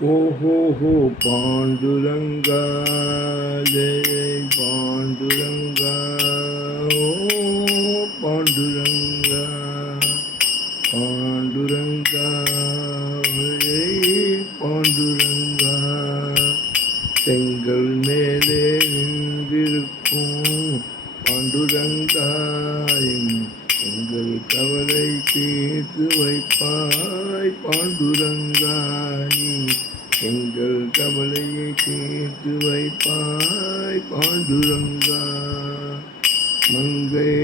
ஓஹோஹோ பாண்டுரங்கா ஜெய பாண்டுரங்கா ஓ பாண்டுரங்கா பாண்டுரங்கா ஜெய் பாண்டுரங்கா. செங்கல் மேலே நின்றிருக்கும் பாண்டுரங்கா எங்கள் கவலை தீர்த்து வைப்பாய் பாண்டுரங்க.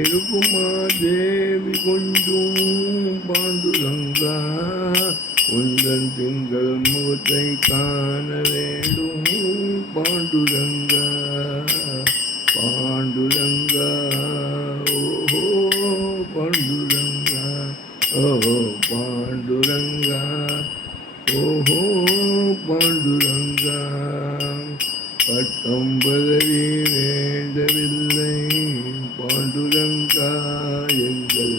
மங்கை தேவி கொஞ்சும் பாண்டுரங்கா உந்தன் திங்கள் முகத்தை காண வேண்டும் பாண்டுரங்கா பாண்டுரங்கா ஓஹோ பாண்டுரங்கா ஓஹோ பாண்டுரங்கா ஓஹோ பாண்டுரங்கா பட்டம்பதவே பாண்டுரங்காயங்கள்.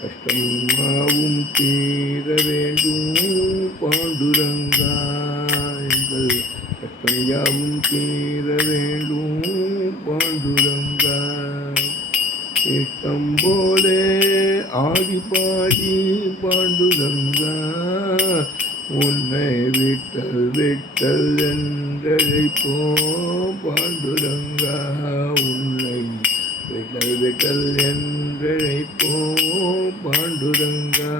கஷ்டமாவும் தீர வேண்டும் பாண்டுரங்காயங்கள். கஷ்டையாவும் தீர வேண்டும் பாண்டுரங்கா இஷ்டம் போலே ஆடி பாடி பாண்டுரங்கா உன்னை விட்டல் விட்டல் என்றழைப்போ பாண்டுரங்கா உன்னை விட்டல் என்றழைப்போம் பாண்டுரங்கா.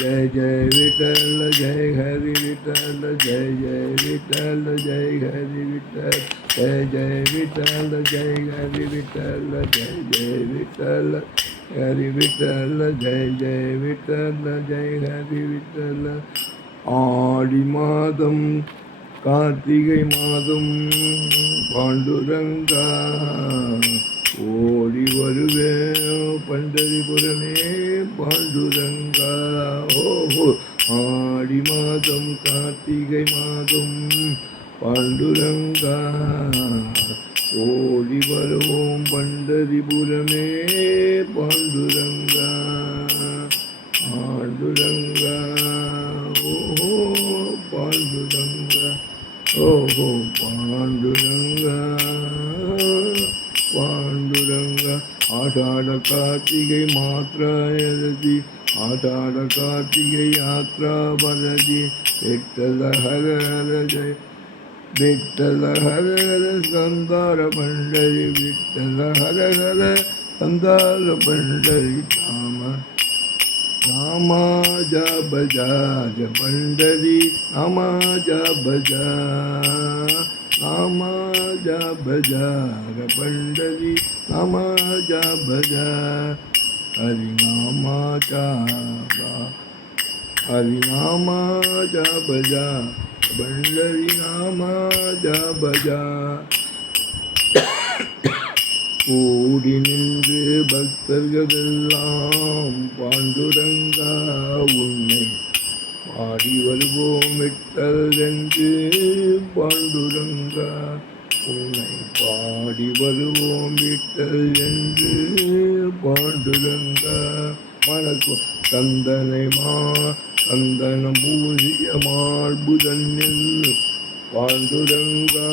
ஜெய ஜெய விட்டல் ஜெய ஹரி விட்டல் ஜெய ஜெய விட்டல் ஜெய ஹரி விட்டல். ஜெய ஜெய விட்டல் ஜெய ஹரி விட்டல் ஜெய ஜெய விட்டல். ஹரி விட்டல் ஜெய ஜெய விட்டல் ஜெய ஹரி விட்டல். ஆடி மாதம் கார்த்திகை மாதம் பாண்டுரங்கா. ஓடி வருவே பண்டரிபுரமே பாண்டுரங்கா ஓஹோ ஆடி மாதம் கார்த்திகை மாதம் பாண்டுரங்கா. ஓடி வருவோம் பண்டரிபுரமே பாண்டுரங்கா பாண்டுரங்கா. आषाढ़ कार्तिक मात्रा यदि आषाढ़ कार्तिक यात्रा भरति विट्ठल हर हर जय विट्ठल हर हर संदार पंडरी विट्ठल हर हर संदार पंडरी राम। रामा जा बजा पंडरी रामा जा बजा રામા જા ભજા પંડરી રામા જા ભજા હરિનામા ચા હરિનામા જા ભજા પંડરી નામા જા ભજા கூடி நின்று பக்தர்களெல்லாம் பாண்டுரங்கா உன்னை பாடி வருவோம் விட்டல் என்று பாண்டுரங்க உன்னை பாடி வருவோம் விட்டல் என்று பாண்டுரங்க மணக்கும் சந்தனை மா பூஜிய பூசிய மார்புதன்னில் பாண்டுரங்கா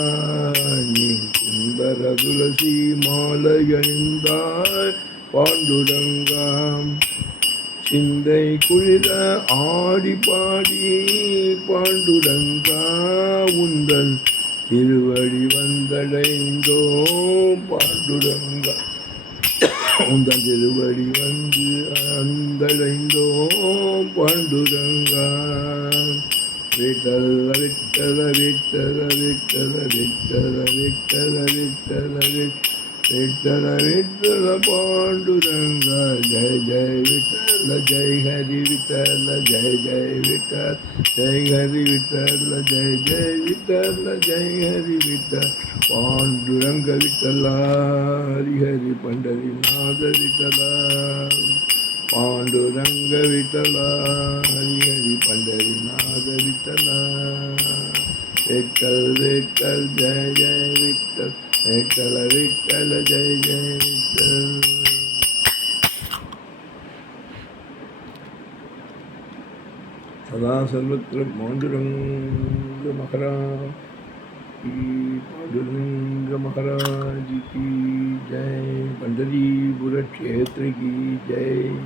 நீ சுந்தர துளசி மாலையணிந்தாய் பாண்டுரங்கா சிந்தை குளிர ஆடி பாடி பாண்டுரங்கா உந்தன் திருவடி வந்தடைந்தோ பாண்டுரங்கா உந்தன் திருவடி வந்து அந்தடைந்தோ பாண்டுரங்கா விட்டல விட்டல விட்டல விட்டல விட்டல விட்டல விட்டல விட்டல ವಿಠಲ ವಿಠಲ ಪಾಂಡುರಂಗ ಜಯ ಜಯ ವಿಠಲ ಜಯ ಹರಿ ವಿಠಲ ಜಯ ಜಯ ವಿಠಲ ಜಯ ಹರಿ ವಿಠಲ ಜಯ ಜಯ ವಿಠಲ ಜಯ ಹರಿ ವಿಠಲ ಪಾಂಡುರಂಗ ವಿಠಲ ಹರಿ ಹರಿ ಪಂಡರಿನಾಥ ವಿಠಲ ಪಾಂಡುರಂಗ ವಿಠಲ ಹರಿ ಹರಿ ಪಂಡರಿನಾಥ ವಿಠಲ ವಿಠಲ್ ವಿಠಲ್ ಜಯ ಜಯ ವಿಠಲ್ विठ्ठल विठ्ठल जय जय विठ्ठल सदा सर्वत्र मौंडुरंग महाराज की पांडुरंग महाराज की जय। पंडरी क्षेत्र की जय।